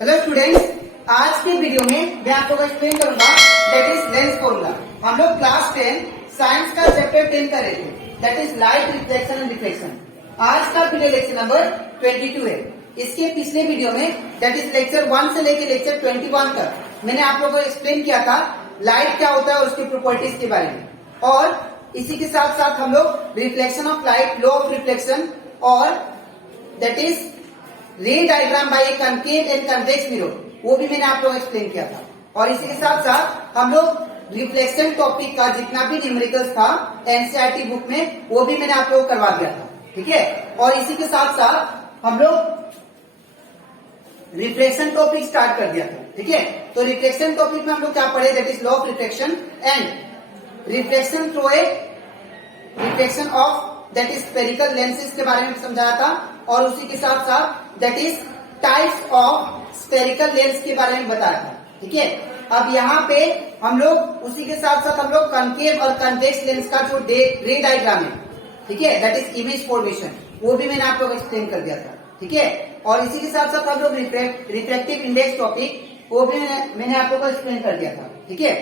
Hello students, आज के video में मैं आप लोगों को एक्सप्लेन करूंगा दैट इज लेंस फॉर्मूला। हम लोग क्लास 10 साइंस का चैप्टर 10 कर रहे थे, that is light reflection and deflection. आज का वीडियो लेक्चर नंबर 22 है। इसके पिछले वीडियो में दैट इज लेक्चर 1 से लेकर लेक्चर 21 तक मैंने आप लोगों को एक्सप्लेन किया था लाइट क्या होता है और उसकी प्रॉपर्टीज के बारे में, और इसी के साथ साथ हम लोग reflection of light, law of reflection और that is ray diagram by concave and convex mirror, वो भी मैंने आप लोगों को एक्सप्लेन किया था। और इसी के साथ साथ हम लोग रिफ्लेक्शन टॉपिक का जितना भी न्यूमेरिकल्स था एनसीईआरटी बुक में, वो भी मैंने आप लोगों को करवा दिया था, ठीक है। और इसी के साथ साथ हम लोग रिफ्लेक्शन टॉपिक स्टार्ट कर दिया था, ठीक है। तो रिफ्लेक्शन टॉपिक में हम लोग क्या पढ़े, that is law of reflection and reflection through a reflection of that is spherical lenses के बारे में समझाया था, और उसी के साथ साथ that is types of spherical lens के बारे में बताया था, ठीक है। अब यहाँ पे हम लोग उसी के साथ साथ हम लोग कनकेव और कन्वेक्स लेंस का जो रे डायग्राम है, ठीक है, दैट इज इमेज फॉर्मेशन, वो भी मैंने आप लोग एक्सप्लेन कर दिया था, ठीक है। और इसी के साथ साथ हम लोग रिफ्रैक्टिव इंडेक्स टॉपिक, वो भी मैंने आप लोग को एक्सप्लेन कर दिया था, ठीक है।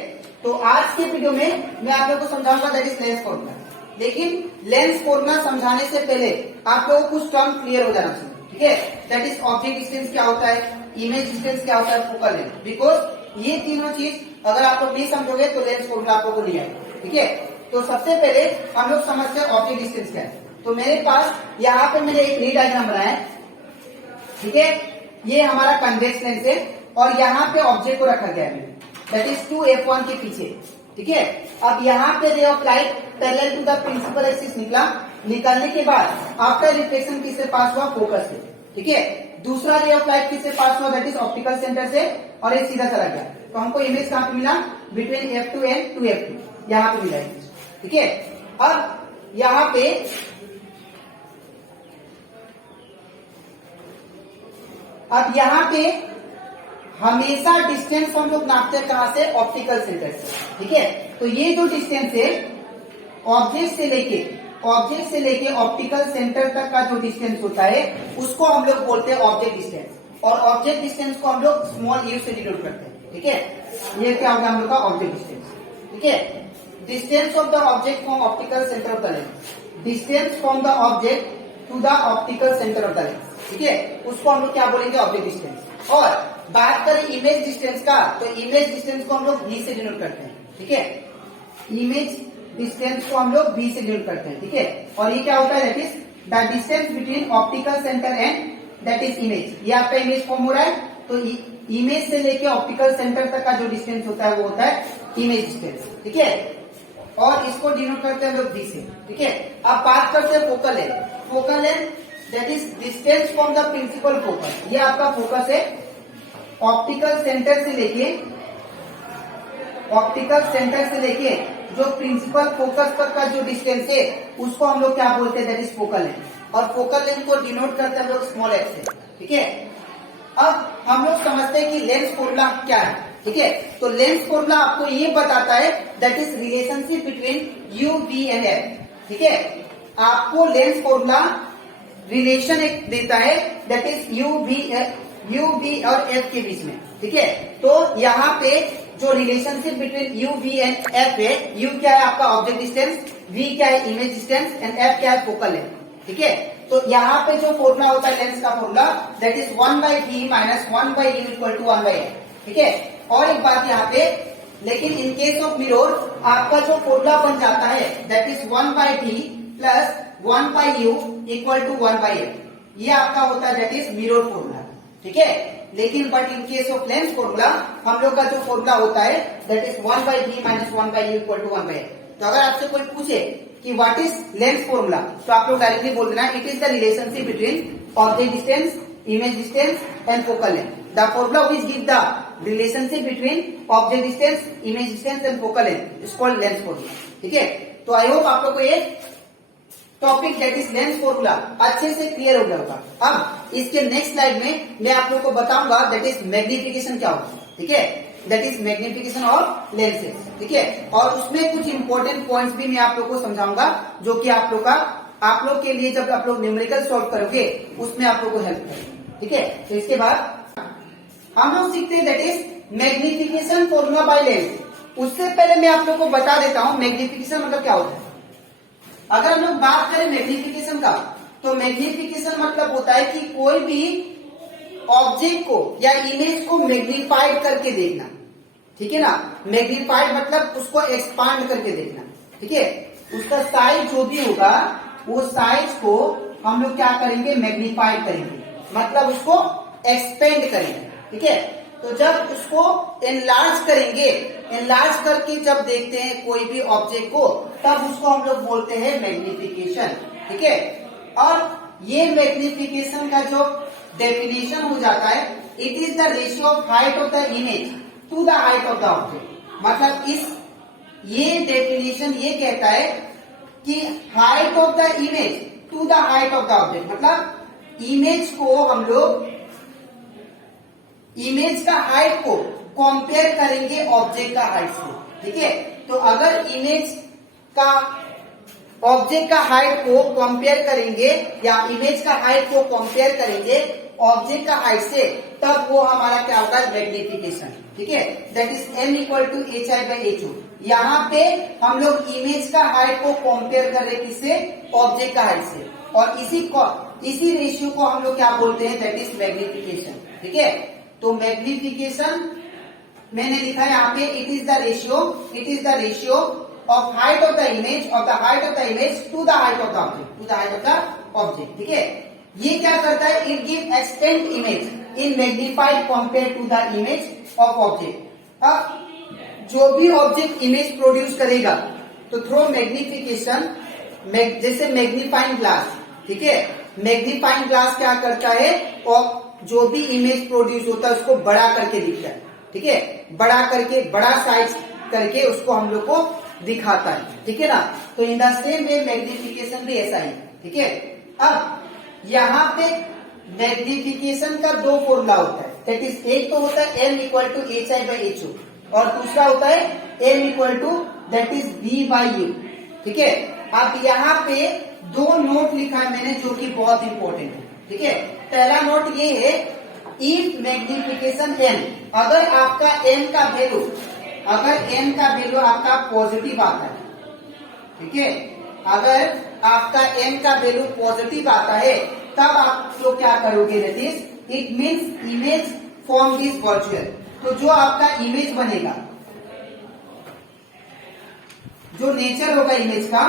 तो आज के वीडियो में मैं आप लोग को समझाऊंगा दैट इज लेंस फॉर्मूला। लेकिन लेंस फॉर्मूला समझाने से पहले आप लोगों को कुछ टर्म क्लियर हो जाना चाहिए, ठीक है। दैट इज ऑब्जेक्ट डिस्टेंस क्या होता है, इमेज डिस्टेंस क्या होता है, फोकल लेंथ। बिकॉज ये तीनों चीज अगर आप लोग नहीं समझोगे तो लेंस फॉर्मूला आप लोगों को नहीं आएगा, ठीक है। तो सबसे पहले हम लोग समझते हैं ऑब्जेक्ट डिस्टेंस क्या है। तो मेरे पास यहाँ पे मैंने एक रे डायग्राम बनाया है, ठीक है। ये हमारा कन्वेक्स लेंस है और यहाँ पे ऑब्जेक्ट को रखा गया है, दैट इज 2f1 के पीछे, ठीक है। अब यहाँ पे ray of light parallel to the principal axis निकलने के बाद आफ्टर रिफ्लेक्शन किससे पास हुआ, फोकस से, ठीक है। दूसरा रे ऑफ लाइट किससे पास हुआ, दैट इज ऑप्टिकल सेंटर से, और ये सीधा चला गया। तो हमको इमेज कहाँ पे मिला, बिटवीन f2 एंड 2f2, यहाँ पे मिला इमेज, ठीक है। अब यहाँ पे हमेशा डिस्टेंस हम लोग नापते हैं कहां से, ऑप्टिकल सेंटर से, ठीक है। तो ये जो डिस्टेंस है ऑब्जेक्ट से लेके ऑप्टिकल सेंटर तक का जो डिस्टेंस होता है उसको हम लोग बोलते हैं ऑब्जेक्ट डिस्टेंस, और ऑब्जेक्ट डिस्टेंस को हम लोग स्मॉल यू से डिनोट करते हैं, ठीक है। ये क्या होगा हम लोग का ऑब्जेक्ट डिस्टेंस, ठीक है। Distance of the object from optical centre of the lens, distance from the object to the optical centre of the lens, ठीक है, उसको हम लोग क्या बोलेंगे, ऑब्जेक्ट डिस्टेंस। और बात करें इमेज डिस्टेंस का, तो इमेज डिस्टेंस को हम लोग v से डिनोट करते हैं, ठीक है। इमेज डिस्टेंस को हम लोग v से डिनोट करते हैं, ठीक है। और ये क्या होता है, that is the distance between optical centre and that is image. ये आपका इमेज फॉर्म हो रहा है, तो इमेज से लेके ऑप्टिकल सेंटर तक का जो डिस्टेंस होता है वो होता है इमेज डिस्टेंस, ठीक है। और इसको डिनोट करते हैं हम लोग v से, ठीक है। अब बात करते हैं focal length. Focal length that is distance from the principal focus, ये आपका फोकस है। ऑप्टिकल सेंटर से लेके जो प्रिंसिपल फोकस तक का जो डिस्टेंस है उसको हम लोग क्या बोलते हैं, दैट इज फोकल लेंथ। और फोकल लेंथ को डिनोट करते हैं हम लोग स्मॉल एफ से, ठीक है। अब हम लोग समझते हैं कि लेंस फॉर्मूला क्या है, ठीक है। तो लेंस फॉर्मूला आपको ये बताता है that is relationship between U, V and F, ठीक है। आपको लेंस फॉर्मूला रिलेशन एक देता है दैट इज यू, वी और एफ के बीच में, ठीक है। तो यहाँ पे जो relationship between U, V and F है, यू क्या है आपका ऑब्जेक्ट डिस्टेंस, वी क्या है इमेज डिस्टेंस, एंड एफ क्या है फोकल लेंथ, ठीक है। तो यहाँ पे जो फॉर्मूला होता है लेंस का formula that is 1/v minus 1/u equal to 1/f, ठीक है। और एक बात यहाँ पे, लेकिन इन केस ऑफ मिरर आपका जो फॉर्मूला बन जाता है that is 1/v plus 1/u equal to 1/f, ये आपका होता है दैट इज मिरर फॉर्मूला, ठीक है। लेकिन but in case of lens formula हम लोग का जो फॉर्मूला होता है that is 1/v minus 1/u equal to 1/f। तो अगर आपसे कोई पूछे कि व्हाट इज लेंस फॉर्मूला, तो आप लोग डायरेक्टली बोल देना it is the relationship between object distance, image distance and focal length. The formula which give the relationship between object distance, image distance and focal length is called lens formula, ठीक है। तो I hope आप लोग को ये topic that is lens formula अच्छे से clear हो गया होगा। अब इसके नेक्स्ट स्लाइड में मैं आप लोग को बताऊंगा दैट इज मैग्निफिकेशन क्या होता है, ठीक है। That is magnification of lenses, ठीक है। और उसमें कुछ इंपॉर्टेंट पॉइंट्स भी मैं आप लोग को समझाऊंगा जो कि आप लोग के लिए जब आप लोग न्यूमेरिकल सॉल्व करोगे उसमें आप लोग को हेल्प करेगा, ठीक है। तो इसके बाद हम लोग सीखते हैं that is magnification formula by lens. उससे पहले मैं आप लोग को बता देता हूं मैग्निफिकेशन मतलब क्या होता है। अगर हम लोग बात करें मैग्निफिकेशन का, तो मैग्निफिकेशन मतलब होता है कि कोई भी ऑब्जेक्ट को या इमेज को मैग्निफाइड करके देखना, ठीक है ना। मैग्निफाइड मतलब उसको एक्सपांड करके देखना, ठीक है। उसका साइज जो भी होगा वो साइज को हम लोग क्या करेंगे, मैग्निफाइड करेंगे, मतलब उसको एक्सपेंड करेंगे, ठीक है। तो जब उसको एनलार्ज करेंगे, एनलार्ज करके जब देखते हैं कोई भी ऑब्जेक्ट को, तब उसको हम लोग बोलते हैं मैग्निफिकेशन, ठीक है। और ये मैग्निफिकेशन का जो डेफिनेशन हो जाता है, it is the ratio of height of the image to the height of the object. मतलब ये डेफिनेशन ये कहता है कि height of the image to the height of the object, मतलब इमेज को हम लोग इमेज का हाइट को कंपेयर करेंगे ऑब्जेक्ट का हाइट से, ठीक है। तो अगर इमेज का ऑब्जेक्ट का हाइट को कंपेयर करेंगे या इमेज का हाइट को कंपेयर करेंगे ऑब्जेक्ट का हाइट से, तब वो हमारा क्या होगा, मैग्निफिकेशन, ठीक है। That is m equal to H I by H O. यहाँ पे हम लोग इमेज का हाइट को कंपेयर कर रहे किससे, ऑब्जेक्ट का हाइट से, और इसी रेशियो को हम लोग क्या बोलते हैं, दैट इज मैग्निफिकेशन, ठीक है। तो मैग्निफिकेशन मैंने लिखा है यहाँ पे, it is the ratio of height of the image to the height of the object, ठीक है। ये क्या करता है, it give extend image in magnified compare to the image of object. अब जो भी ऑब्जेक्ट इमेज प्रोड्यूस करेगा, तो थ्रू मैग्निफिकेशन, जैसे मैग्नीफाइंग ग्लास, ठीक है, मैग्नीफाइंग ग्लास क्या करता है, और जो भी इमेज प्रोड्यूस होता है उसको बड़ा करके दिखता है, ठीक है, बड़ा करके, बड़ा साइज करके उसको हम लोग को दिखाता है, ठीक है ना। तो in the same way magnification भी ऐसा ही, ठीक है। अब यहाँ पे मैग्निफिकेशन का दो फॉर्मूला होता है, दैट इज एक तो होता है m equal to H I by H O, और दूसरा होता है m equal to that is v by u, ठीक है। अब यहाँ पे दो नोट लिखा है मैंने जो कि बहुत इंपॉर्टेंट है, ठीक है। पहला नोट ये है, इफ मैग्निफिकेशन m, अगर आपका m का वैल्यू आपका पॉजिटिव आता है, ठीक है, अगर आपका m का वैल्यू पॉजिटिव आता है, तब आप लोग क्या करोगे, that is it means image form is virtual. तो जो आपका इमेज बनेगा, जो नेचर होगा इमेज का,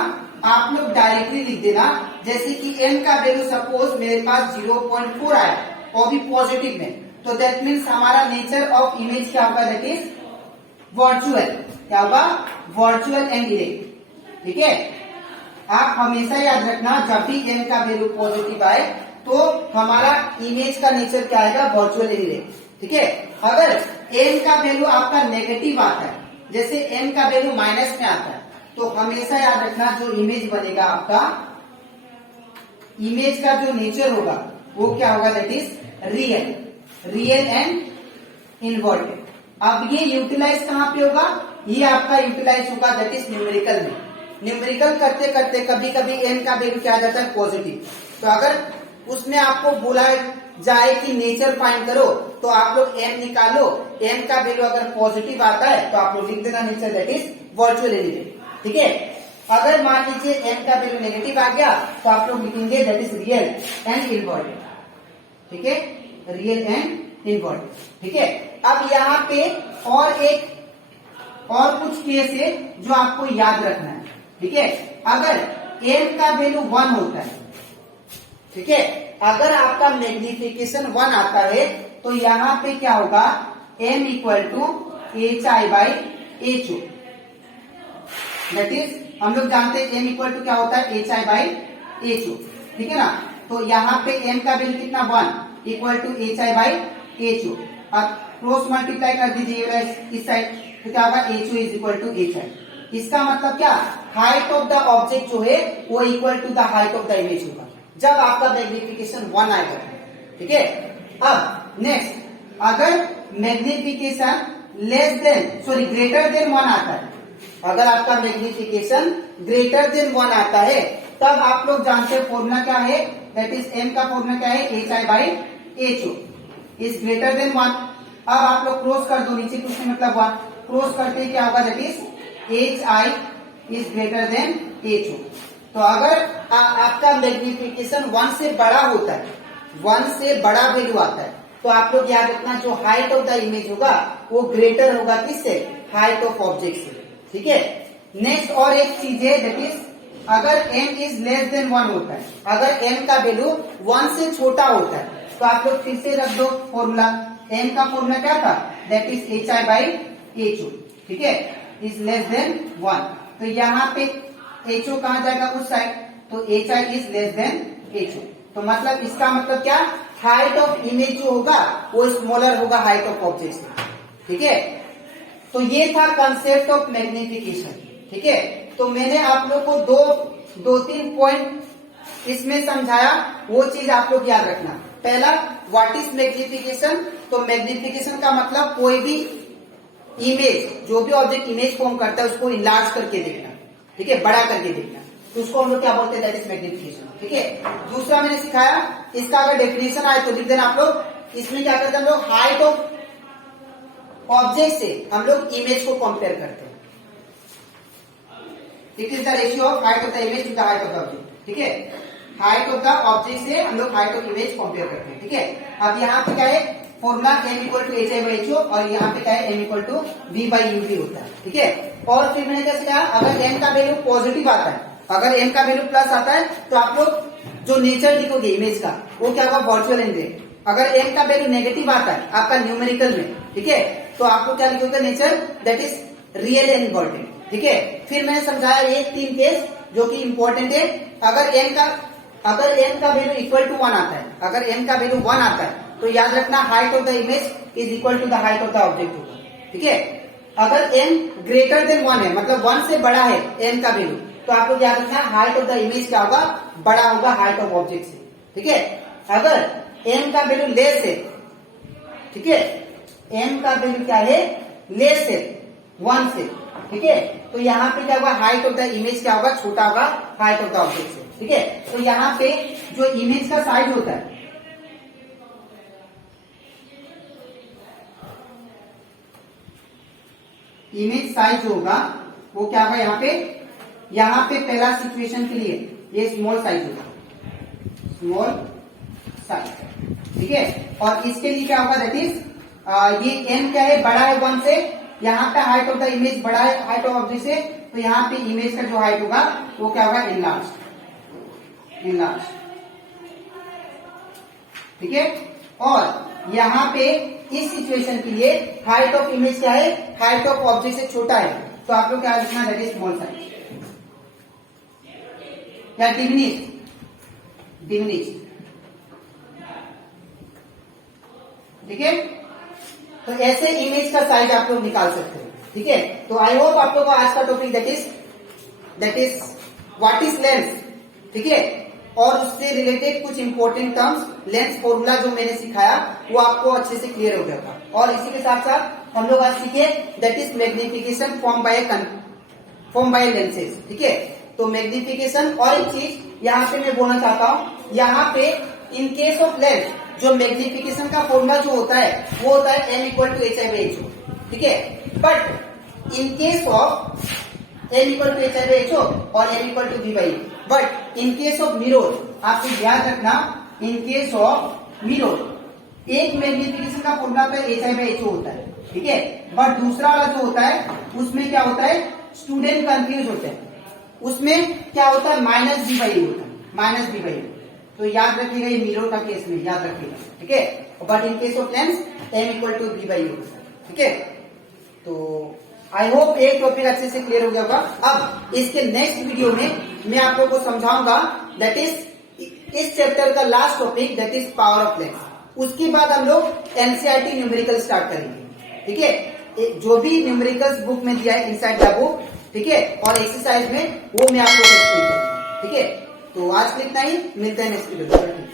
आप लोग डायरेक्टली लिख देना। जैसे कि m का वैल्यू सपोज मेरे पास 0.4 आया और भी पॉजिटिव में, तो दैट मीन्स हमारा नेचर ऑफ इमेज क्या होगा, दैट इज वर्चुअल, क्या होगा, वर्चुअल एंड इरेक्ट, ठीक है। आप हमेशा याद रखना, जब भी m का वैल्यू पॉजिटिव आए तो हमारा इमेज का नेचर क्या आएगा, वर्चुअल एंड इरेक्ट, ठीक है। अगर m का वैल्यू आपका नेगेटिव आता है, जैसे m का वैल्यू माइनस में आता है, तो हमेशा याद रखना जो इमेज बनेगा आपका, इमेज का जो नेचर होगा वो क्या होगा, that is real and inverted. अब ये यूटिलाइज कहाँ पे होगा, ये आपका यूटिलाइज होगा दैट इज न्यूमेरिकल में। न्यूमेरिकल करते करते कभी कभी m का वैल्यू क्या आ जाता है, पॉजिटिव, तो अगर उसमें आपको बोला जाए कि नेचर फाइंड करो, तो आप लोग m निकालो, m का वैल्यू अगर पॉजिटिव आता है तो आप लोग लिख देना nature that is virtual element, ठीक है। अगर मान लीजिए m का वैल्यू नेगेटिव आ गया, तो आप लोग लिखेंगे that is real and inverted, ठीक है, रियल एंड इनवर्टेड, ठीक है। अब यहाँ पे और कुछ केस है जो आपको याद रखना है, ठीक है। अगर m का वैल्यू 1 होता है, ठीक है, अगर आपका मैग्निफिकेशन 1 आता है, तो यहाँ पे क्या होगा, m equal to H I by H O, that is हम लोग जानते हैं m इक्वल टू क्या होता है, H I by H O, ठीक है ना। तो यहाँ पे m का वैल्यू कितना, 1 equal to H I by H O. अब क्रॉस मल्टीप्लाई कर दीजिएगा इस साइड, तो क्या होगा, H O is equal to H I. इसका मतलब क्या, हाइट ऑफ द ऑब्जेक्ट जो है वो equal to the height of the image होगा जब आपका मैग्निफिकेशन 1 आएगा, ठीक है। अब नेक्स्ट, अगर मैग्निफिकेशन ग्रेटर देन 1 आता है, अगर आपका मैग्निफिकेशन ग्रेटर देन 1 आता है, तब आप लोग जानते हैं फॉर्मूला क्या है, दैट इज m का फॉर्मूला क्या है, H I by H O is greater than 1, अब आप लोग क्रॉस कर दो नीचे कुछ मतलब 1, क्रॉस करके क्या होगा, that is HI is greater then HO। तो अगर आपका मैग्निफिकेशन 1 से बड़ा होता है, 1 से बड़ा वैल्यू आता है, तो आप लोग याद रखना जो हाइट ऑफ द इमेज होगा वो ग्रेटर होगा किससे, हाइट ऑफ ऑब्जेक्ट से। ठीक है, नेक्स्ट और एक चीज है, दैट इज अगर m इज लेस देन 1 होता है, अगर m का वैल्यू 1 से छोटा होता है, तो आप लोग फिर से रख दो फॉर्मूला। m का फॉर्मूला क्या था, that is HI by HO। ठीक है, इज लेस देन 1, तो यहाँ पे HO कहाँ जाएगा, उस साइड, तो HI is less than HO। तो मतलब इसका मतलब क्या, हाइट ऑफ इमेज जो होगा वो स्मॉलर होगा हाइट ऑफ ऑब्जेक्ट से। ठीक है, तो ये था कंसेप्ट ऑफ मैग्निफिकेशन। ठीक है, तो मैंने आप लोग को दो तीन पॉइंट इसमें समझाया, वो चीज आप लोग याद रखना। पहला, व्हाट इज मैग्निफिकेशन, तो मैग्निफिकेशन का मतलब कोई भी इमेज, जो भी ऑब्जेक्ट इमेज फॉर्म करता है उसको इनलार्ज करके देखना। ठीक है, बड़ा करके देखना, तो उसको हम लोग क्या बोलते हैं, दैट इज मैग्निफिकेशन। ठीक है, दूसरा मैंने सिखाया, इसका अगर डेफिनेशन आए तो लिख देना आप लोग। इसमें क्या करते हैं हम लोग, हाइट ऑफ ऑब्जेक्ट से हम लोग इमेज को कंपेयर करते हैं। It is the ratio of height of the image to the height of the object. ठीक है, हाइट ऑफ द ऑब्जेक्ट से हम लोग हाइट ऑफ इमेज कंपेयर करते हैं। ठीक है, अब यहाँ पे क्या है, formula m equal to HI by HO, और यहाँ पे क्या है, m equal to V by UV होता है। ठीक है, और फिर मैंने क्या सिखाया, अगर m का वैल्यू पॉजिटिव आता है, अगर m का वैल्यू प्लस आता है, तो आप लोग जो नेचर लिखोगे इमेज का, वो क्या होगा, वर्चुअल इंडेक्स। अगर m का वैल्यू नेगेटिव आता है आपका न्यूमेरिकल में, ठीक है, तो आपको क्या लिखोगे, nature, that is real and important. ठीक है, फिर मैंने समझाया ये 3 केस जो कि इम्पोर्टेंट है। अगर m का वैल्यू इक्वल टू 1 आता है, अगर m का वैल्यू 1 आता है, तो याद रखना height of the image is equal to the height of the object होगा। ठीक है, अगर m ग्रेटर देन 1 है, मतलब 1 से बड़ा है m का वैल्यू, तो आप लोग याद रखना हाइट ऑफ द इमेज क्या होगा, बड़ा होगा हाइट ऑफ ऑब्जेक्ट से। ठीक है, अगर m का वैल्यू लेस है, ठीक है, m का वैल्यू क्या है, लेस है 1 से, ठीक है, तो यहाँ पे क्या होगा, हाइट ऑफ द इमेज क्या होगा, छोटा होगा हाइट ऑफ द ऑब्जेक्ट से। ठीक है, तो यहाँ पे जो इमेज का साइज होता है, इमेज साइज होगा वो क्या होगा, यहाँ पे पहला सिचुएशन के लिए ये स्मॉल साइज होगा, स्मॉल साइज। ठीक है, और इसके लिए क्या होगा, दैट इज ये m क्या है, बड़ा है 1 से, यहाँ पे हाइट ऑफ द इमेज बड़ा है हाइट ऑफ ऑब्जेक्ट से, तो यहाँ पे इमेज का जो हाइट होगा वो क्या होगा, इनलार्ज। ठीक है, और यहाँ पे इस सिचुएशन के लिए हाइट ऑफ इमेज क्या है, हाइट ऑफ ऑब्जेक्ट से छोटा है, तो आप लोग क्या लिखना, दैट इज स्मॉल साइज या डिमिनिश्ड। ठीक है, तो ऐसे इमेज का साइज आप लोग निकाल सकते हैं। ठीक है, तो आई होप आप लोगों को आज का topic that is what is lens, ठीक है, और उससे रिलेटेड कुछ इंपॉर्टेंट टर्म्स, लेंस फॉर्मूला जो मैंने सिखाया वो आपको अच्छे से क्लियर हो गया था। और इसी के साथ साथ हम लोग आज सीखे that is magnification form by lenses. ठीक है, तो मैग्निफिकेशन, और एक चीज यहाँ पे मैं बोलना चाहता हूँ, यहाँ पे इन केस ऑफ लेंस जो मैग्निफिकेशन का फॉर्मूला जो होता है वो होता है m equal to HI by HO। ठीक है, but in case of m equal to HI by HO और m equal to V by, but in case of mirror आपको याद रखना, इन केस ऑफ मिरर एक मैग्निफिकेशन का formula होता है HI बाई HO होता है। ठीक है, बट दूसरा वाला जो होता है उसमें क्या होता है, स्टूडेंट कंफ्यूज होते हैं, उसमें क्या होता है, माइनस V बाई होता है, माइनस V बाई। तो याद रखिएगा ये मिरर का केस में याद रखिएगा। ठीक है, but in case of lens m equal to V by होगा। ठीक है, तो आई होप एक टॉपिक अच्छे से क्लियर हो गया होगा। अब इसके नेक्स्ट वीडियो में मैं आप लोगों को समझाऊंगा दैट इज इस चैप्टर का last topic, that is power of lens. उसके बाद हम लोग NCERT न्यूमेरिकल स्टार्ट करेंगे। ठीक है, जो भी न्यूमेरिकल्स बुक में दिया है इनसाइड द बुक, ठीक है, और एक्सरसाइज में वो मैं आप लोगों को एक्सप्लेन करूंगा। ठीक है, तो आज के लिए इतना ही, मिलते हैं नेक्स्ट वीडियो में।